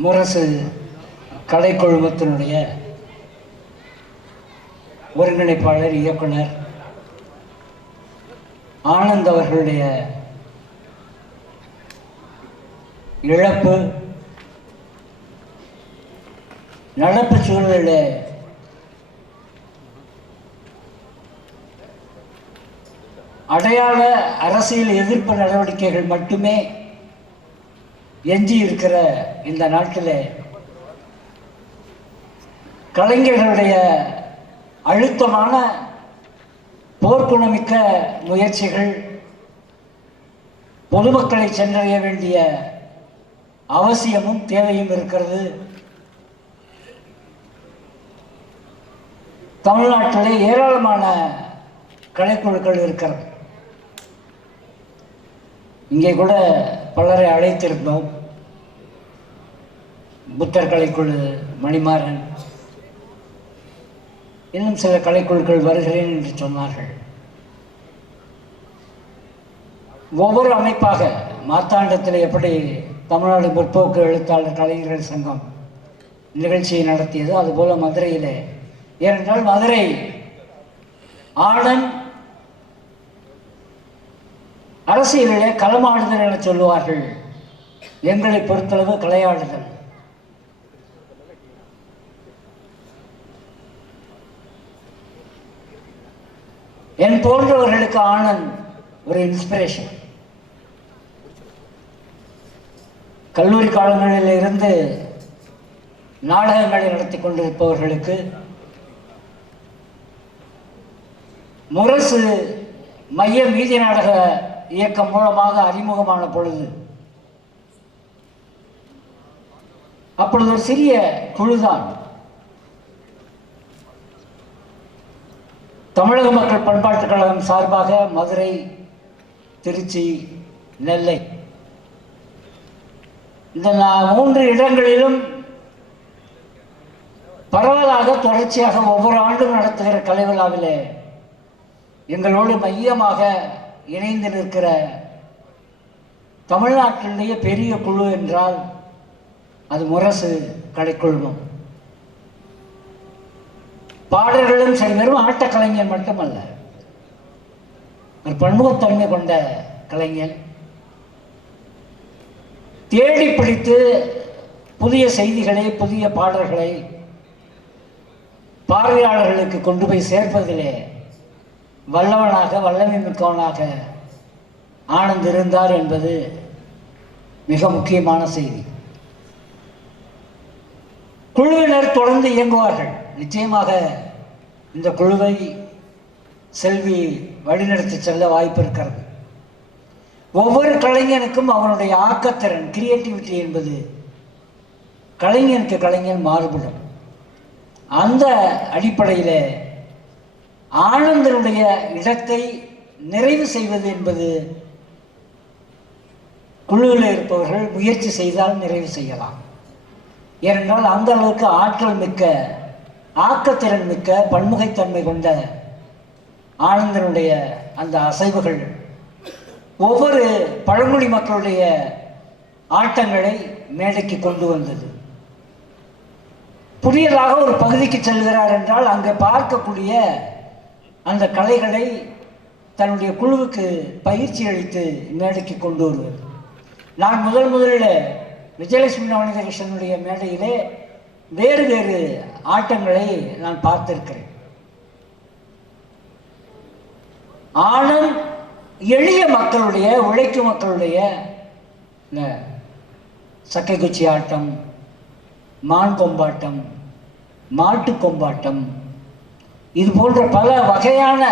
முரசு கலைக்குழுமத்தினுடைய ஒருங்கிணைப்பாளர் இயக்குனர் ஆனந்த் அவர்களுடைய இழப்பு நடப்பு சூழலில் அடையாள அரசியல் எதிர்ப்பு நடவடிக்கைகள் மட்டுமே எஞ்சி இருக்கிற இந்த நாட்டில் கலைஞர்களுடைய அழுத்தமான போர்க்குணமிக்க முயற்சிகள் பொதுமக்களை சென்றடைய வேண்டிய அவசியமும் தேவையும் இருக்கிறது. தமிழ்நாட்டிலே ஏராளமான கலைக்குழுக்கள் இருக்கிறது. இங்கே கூட பலரை அழைத்திருந்தோம். புத்தர் கலைக்குழு மணிமாறன் இன்னும் சில கலைக்குழுக்கள் வருகிறேன் என்று சொன்னார்கள். ஒவ்வொரு அமைப்பாக மாத்தாண்டத்தில் எப்படி தமிழ்நாடு முற்போக்கு எழுத்தாளர் கலைஞர்கள் சங்கம் நிகழ்ச்சியை நடத்தியது அதுபோல மதுரையில். ஏனென்றால் மதுரை ஆடன் அரசியலிலே களமாடுதல் என சொல்லுவார்கள். எங்களை பொறுத்தளவு கலையாடுதல். என் போன்றவர்களுக்கு ஆனந்த் ஒரு இன்ஸ்பிரேஷன் கல்லூரி காலங்களில் இருந்து நாடகங்களை நடத்தி கொண்டிருப்பவர்களுக்கு முரசு மைய மீதி நாடக இயக்கம் மூலமாக அறிமுகமான பொழுது அப்பொழுது ஒரு சிறிய குழுதான். தமிழக மக்கள் பண்பாட்டுக் கழகம் சார்பாக மதுரை திருச்சி நெல்லை. இந்த மூன்று இடங்களிலும் பரவலாக தொடர்ச்சியாக ஒவ்வொரு ஆண்டும் நடத்துகிற கலைவிழாவில் எங்களோடு மையமாக இணைந்து நிற்கிற தமிழ்நாட்டினுடைய பெரிய குழு என்றால் அது முரசு கலைக்குழுமம் பாடல்களும் சரி வெறும் ஆட்ட கலைஞர் மட்டுமல்ல. ஒரு பன்முகத்தன்மை கொண்ட கலைஞர். தேடி பிடித்து புதிய செய்திகளை புதிய பாடல்களை பார்வையாளர்களுக்கு கொண்டு போய் சேர்ப்பதிலே வல்லவனாக வல்லமை மிக்கவனாக ஆனந்த் இருந்தார் என்பது மிக முக்கியமான செய்தி. குழுவினர் தொடர்ந்து இயங்குவார்கள். நிச்சயமாக இந்த குழுவை செல்வி வழிநடத்தி செல்ல வாய்ப்பு இருக்கிறது. ஒவ்வொரு கலைஞனுக்கும் அவனுடைய ஆக்கத்திறன் கிரியேட்டிவிட்டி என்பது கலைஞனுக்கு கலைஞன் மாறுபடும். அந்த அடிப்படையில் ஆனந்தனுடைய இடத்தை நிறைவு செய்வது என்பது குழுவில் இருப்பவர்கள் முயற்சி செய்தால் நிறைவு செய்யலாம். ஏனென்றால் அந்த அளவுக்கு ஆற்றல் மிக்க ஆக்கத்திறன் மிக்க பன்முகைத்தன்மை கொண்ட ஆனந்தனுடைய அந்த அசைவுகள். ஒவ்வொரு பழங்குடி மக்களுடைய ஆட்டங்களை மேடைக்கு கொண்டு வந்தது. புதியதாக ஒரு பகுதிக்கு செல்கிறார் என்றால் அங்கே பார்க்கக்கூடிய அந்த கலைகளை தன்னுடைய குழுவுக்கு பயிற்சி அளித்து மேடைக்கு கொண்டு வருவது. நான் முதல் முதலில் விஜயலட்சுமி நவநீதகிருஷ்ணனுடைய மேடையிலே வேறு வேறு ஆட்டங்களை நான் பார்த்திருக்கிறேன். ஆனால் எளிய மக்களுடைய உழைக்கும் மக்களுடைய இந்த சக்கைக்குச்சி ஆட்டம் மான் கொம்பாட்டம் மாட்டு கொம்பாட்டம் இது போன்ற பல வகையான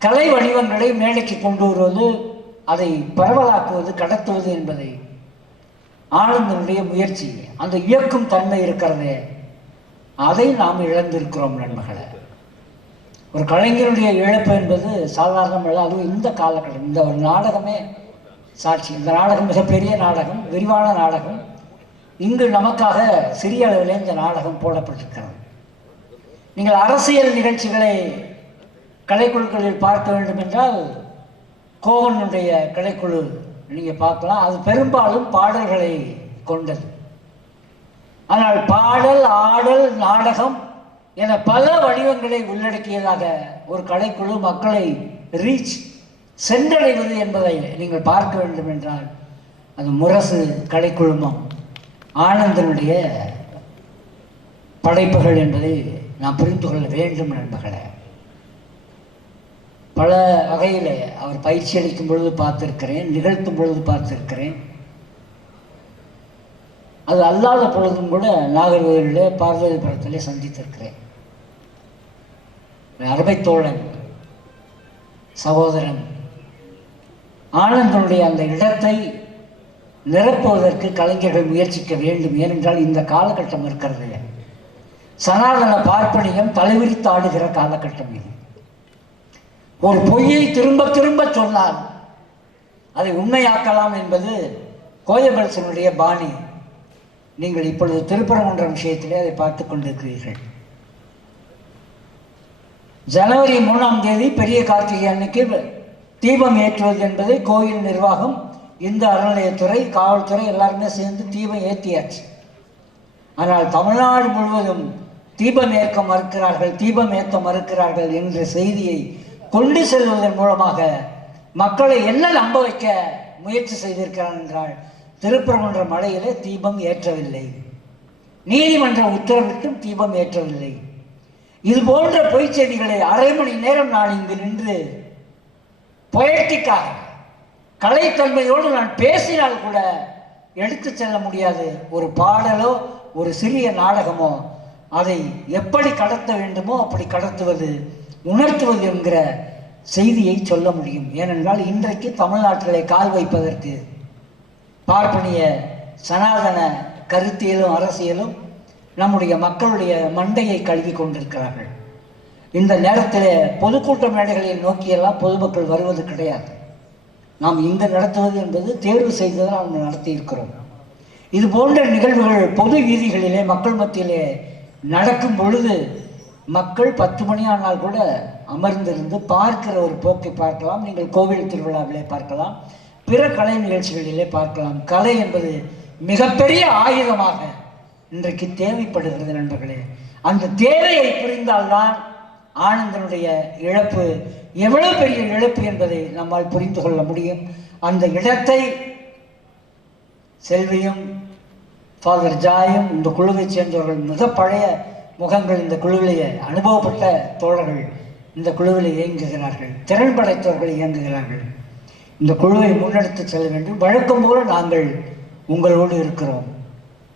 கலை வடிவங்களை மேடைக்கு கொண்டு வருவது அதை பரவலாக்குவது கடத்துவது என்பதை ஆனந்தனுடைய முயற்சி. அந்த இயக்கும் தன்மை இருக்கிறதே. அதை நாம் இழந்திருக்கிறோம் நண்பர்களை. ஒரு கலைஞருடைய இழப்பு என்பது சாதாரணமல்ல அதுவும் இந்த காலகட்டம். இந்த ஒரு நாடகமே சாட்சி. இந்த நாடகம் மிகப்பெரிய நாடகம் விரிவான நாடகம். இங்கு நமக்காக சிறிய அளவில் இந்த நாடகம் போடப்பட்டிருக்கிறது. நீங்கள் அரசியல் நிகழ்ச்சிகளை கலைக்குழுக்களில் பார்க்க வேண்டும் என்றால் கோவனுடைய கலைக்குழு நீங்கள் பார்க்கலாம். அது பெரும்பாலும் பாடல்களை கொண்டது. ஆனால் பாடல் ஆடல் நாடகம் என பல வடிவங்களை உள்ளடக்கியதாக ஒரு கலைக்குழு மக்களை ரீச் சென்றடைவது என்பதை நீங்கள் பார்க்க வேண்டும் என்றால் அது முரசு கலைக்குழுமம் ஆனந்தனுடைய படைப்புகள் என்பதை நாம் புரிந்து கொள்ள வேண்டும் நண்பர்களே. பல வகையில் அவர் பயிற்சி அளிக்கும் பொழுது பார்த்துருக்கிறேன் நிகழ்த்தும் பொழுது பார்த்துருக்கிறேன். அது அல்லாத பொழுதும் கூட நாகர்கோவிலே பார்வதிபுரத்திலே சந்தித்திருக்கிறேன். அருமை தோழன் சகோதரன் ஆனந்தனுடைய அந்த இடத்தை நிரப்புவதற்கு கலைஞர்கள் முயற்சிக்க வேண்டும். ஏனென்றால் இந்த காலகட்டம் இருக்கிறது. சனாதன பார்ப்பனியம் தலைவிரித்து ஆடுகிற காலகட்டம் இது. ஒரு பொய்யை திரும்ப திரும்ப சொன்னார் அதை உண்மையாக்கலாம் என்பது கோயபல்சனுடைய பாணி. நீங்கள் இப்பொழுது திருப்பரங்குன்ற விஷயத்திலே அதை பார்த்து கொண்டிருக்கிறீர்கள். ஜனவரி மூணாம் தேதி பெரிய கார்த்திகை அன்னைக்கு தீபம் ஏற்றுவது என்பதை கோயில் நிர்வாகம் இந்து அறநிலையத்துறை காவல்துறை எல்லாருமே சேர்ந்து தீபம் ஏற்றியாச்சு ஆனால் தமிழ்நாடு முழுவதும் தீபம் ஏற்க மறுக்கிறார்கள் தீபம் ஏற்ற மறுக்கிறார்கள் என்ற செய்தியை கொண்டு செல்வதன் மூலமாக மக்களை என்ன நம்ப வைக்க முயற்சி செய்திருக்கிறான் என்றால் திருப்பரங்குன்ற மலையிலே தீபம் ஏற்றவில்லை. நீதிமன்ற உத்தரவிட்டும் தீபம் ஏற்றவில்லை. இது போன்ற பொய்ச் செய்திகளை அரை மணி நேரம் நான் இங்கு நின்று பொயட்டிக்காக கலைத்தன்மையோடு நான் பேசினால் கூட எடுத்து செல்ல முடியாது ஒரு பாடலோ ஒரு சிறிய நாடகமோ அதை எப்படி கடத்த வேண்டுமோ அப்படி கடத்துவது உணர்த்துவது என்கிற செய்தியை சொல்ல முடியும். ஏனென்றால் இன்றைக்கு தமிழ்நாட்டிலே கால் வைப்பதற்கு பார்ப்பனிய சனாதன கருத்தியலும் அரசியலும் நம்முடைய மக்களுடைய மண்டையை கழுவி கொண்டிருக்கிறார்கள். இந்த நேரத்தில் பொதுக்கூட்ட மேடைகளை நோக்கியெல்லாம் பொதுமக்கள் வருவது கிடையாது. நாம் இங்கு நடத்துவது என்பது தேர்வு செய்ததால் நாம் நடத்தியிருக்கிறோம். இது போன்ற நிகழ்வுகள் பொது வீதிகளிலே மக்கள் மத்தியிலே நடக்கும் பொழுது மக்கள் பத்து மணி ஆனால் கூட அமர்ந்திருந்து பார்க்கிற ஒரு போக்கை பார்க்கலாம். நீங்கள் கோவில் திருவிழாவிலே பார்க்கலாம். பிற கலை நிகழ்ச்சிகளிலே பார்க்கலாம். கலை என்பது மிகப்பெரிய ஆயுதமாக இன்றைக்கு தேவைப்படுகிறது நண்பர்களே. அந்த தேவையை புரிந்தால்தான் ஆனந்தனுடைய இழப்பு எவ்வளவு பெரிய இழப்பு என்பதை நம்மால் புரிந்து கொள்ள முடியும். அந்த இடத்தை செல்வியும் ஃபாதர் ஜாயும் இந்த குழுவை சேர்ந்தவர்கள் மிக பழைய முகங்கள் இந்த குழுவிலேயே அனுபவப்பட்ட தோழர்கள் இந்த குழுவில் இயங்குகிறார்கள் திறன் படைத்தவர்கள் இயங்குகிறார்கள். இந்த குழுவை முன்னெடுத்து செல்ல வேண்டும். வழக்கம் போல நாங்கள் உங்களோடு இருக்கிறோம்.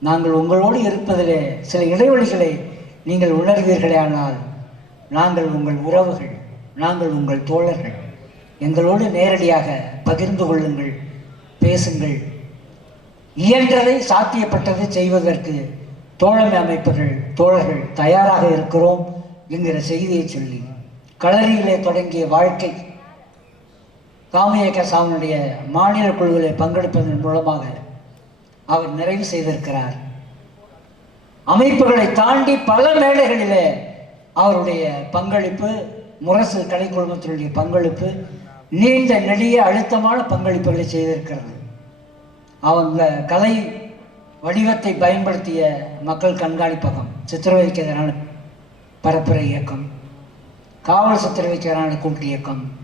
நாங்கள் உங்களோடு இருப்பதிலே சில இடைவெளிகளை நீங்கள் உணர்வீர்களே ஆனால் நாங்கள் உங்கள் உறவுகள் நாங்கள் உங்கள் தோழர்கள். எங்களோடு நேரடியாக பகிர்ந்து கொள்ளுங்கள் பேசுங்கள். இயன்றதை சாத்தியப்பட்டதை செய்வதற்கு தோழமை அமைப்புகள் தோழர்கள் தயாராக இருக்கிறோம் என்கிற செய்தியை சொல்லி களரியிலே தொடங்கிய வாழ்க்கை காமியக்க சாமியுடைய மாநில குழுவிலே பங்கெடுப்பதன் மூலமாக அவர் நிறைவு செய்திருக்கிறார். அமைப்புகளை தாண்டி பல மேடைகளிலே அவருடைய பங்களிப்பு முரசு கலைக்குழுமத்தினுடைய பங்களிப்பு நீண்ட நெடிய அழுத்தமான பங்களிப்புகளை செய்திருக்கிறது. அவங்க கலை வடிவத்தை பயன்படுத்திய மக்கள் கண்காணிப்பகம் சித்திரவதைக்கு எதிரான பரப்புரை இயக்கம் காவல் சித்திரவதைக்கு எதிரான கூட்டு இயக்கம்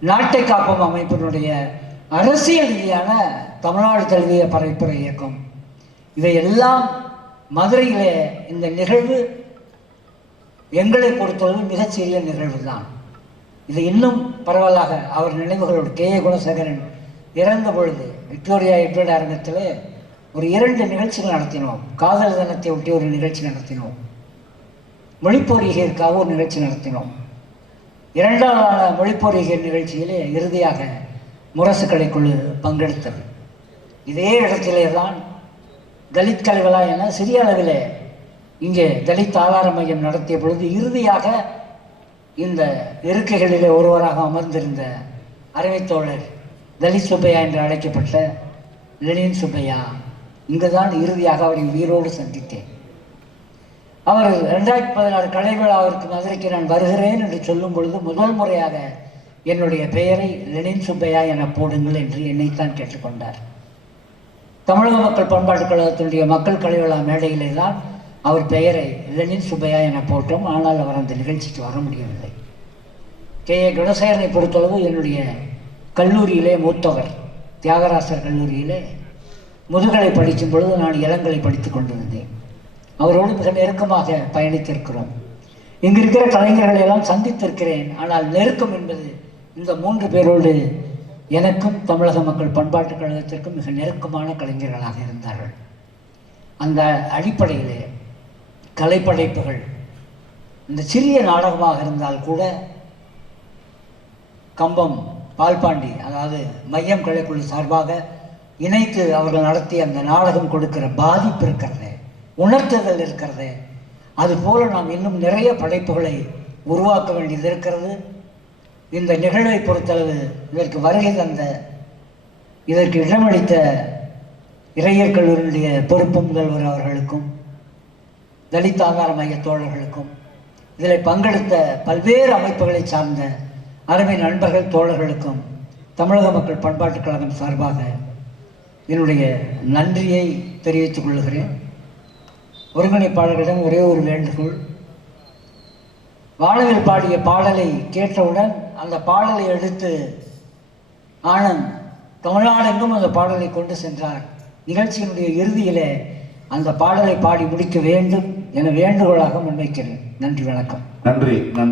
நாட்டை காப்போம் அமைப்பினுடைய அரசியல் ரீதியான தமிழ்நாடு தழுவிய பரப்புரை இயக்கம். இவையெல்லாம் மதுரையிலே இந்த நிகழ்வு எங்களை பொறுத்தளவு மிகச்சிறிய நிகழ்வு தான் இது இன்னும் பரவலாக அவர் நினைவுகளோடு கே குணசேகரன் இறந்த பொழுது விக்டோரியா எட்வர்ட் அரங்கத்தில் ஒரு இரண்டு நிகழ்ச்சிகள் நடத்தினோம். காதல் தினத்தை ஒட்டி ஒரு நிகழ்ச்சி நடத்தினோம். மொழிப்போரிகையருக்காக ஒரு நிகழ்ச்சி நடத்தினோம். இரண்டாவது மொழிப்போரிகை நிகழ்ச்சியிலே இறுதியாக முரசு கலைக்குழு பங்கெடுத்தது. இதே இடத்திலே தான் தலித் கலைகளா என சிறிய அளவிலே இங்கே தலித் ஆதார மையம் நடத்திய பொழுது இறுதியாக இந்த இருக்கைகளிலே ஒருவராக அமர்ந்திருந்த அருமைத் லலித் சுப்பையா என்று அழைக்கப்பட்ட லெனின் சுப்பையா. இங்குதான் இறுதியாக அவரை உயிரோடு சந்தித்தேன். அவர் ரெண்டாயிரத்தி பதினாறு கலை விழாவிற்கு மதுரைக்கு நான் வருகிறேன் என்று சொல்லும் பொழுது முதல் முறையாக என்னுடைய பெயரை லெனின் சுப்பையா என போடுங்கள் என்று என்னைத்தான் கேட்டுக்கொண்டார். தமிழக மக்கள் பண்பாட்டுக் கழகத்தினுடைய மக்கள் கலை விழா மேடையிலே தான் அவர் பெயரை லெனின் சுப்பையா என போட்டோம். ஆனால் அவர் அந்த நிகழ்ச்சிக்கு வர முடியவில்லை. கே ஏ குணசேகரனை பொறுத்தளவு என்னுடைய கல்லூரியிலே மூத்தவர் தியாகராசர் கல்லூரியிலே. முதுகலை படிக்கும் பொழுது நான் இளங்கலை படித்துக் கொண்டிருந்தேன். அவரோடு மிக நெருக்கமாக பயணித்திருக்கிறோம். இங்கு இருக்கிற கலைஞர்களை எல்லாம் சந்தித்திருக்கிறேன். ஆனால் நெருக்கம் என்பது இந்த மூன்று பேரோடு எனக்கும் தமிழக மக்கள் பண்பாட்டுக் கழகத்திற்கும் மிக நெருக்கமான கலைஞர்களாக இருந்தார்கள். அந்த அடிப்படையிலே கலைப்படைப்புகள் இந்த சிறிய நாடகமாக இருந்தால் கூட கம்பம் பால்பாண்டி அதாவது மையம் கலைக்குழு சார்பாக இணைத்து அவர்கள் நடத்திய அந்த நாடகம் கொடுக்கிற பாதிப்பு இருக்கிறது உணர்த்துதல் இருக்கிறது அதுபோல நாம் இன்னும் நிறைய படைப்புகளை உருவாக்க வேண்டியது இருக்கிறது. இந்த நிகழ்வை பொறுத்தளவு இதற்கு வருகை தந்த இதற்கு இடமளித்த இறையர் கல்லூரியுடைய பொறுப்பு முதல்வர் அவர்களுக்கும் தலித் ஆதார மைய தோழர்களுக்கும் இதில் பங்கெடுத்த பல்வேறு அமைப்புகளை சார்ந்த அருமை நண்பர்கள் தோழர்களுக்கும் தமிழக மக்கள் பண்பாட்டுக் கழகம் சார்பாக என்னுடைய நன்றியை தெரிவித்துக் கொள்கிறேன். ஒருங்கிணைப்பாளர்களிடம் ஒரே ஒரு வேண்டுகோள். வானவில் பாடிய பாடலை கேட்டவுடன் அந்த பாடலை எடுத்து ஆனந்த் தமிழ்நாடெங்கும் அந்த பாடலை கொண்டு சென்றார். நிகழ்ச்சியினுடைய இறுதியிலே அந்த பாடலை பாடி முடிக்க வேண்டும் என வேண்டுகோளாக முன்வைக்கிறேன். நன்றி வணக்கம். நன்றி நன்றி.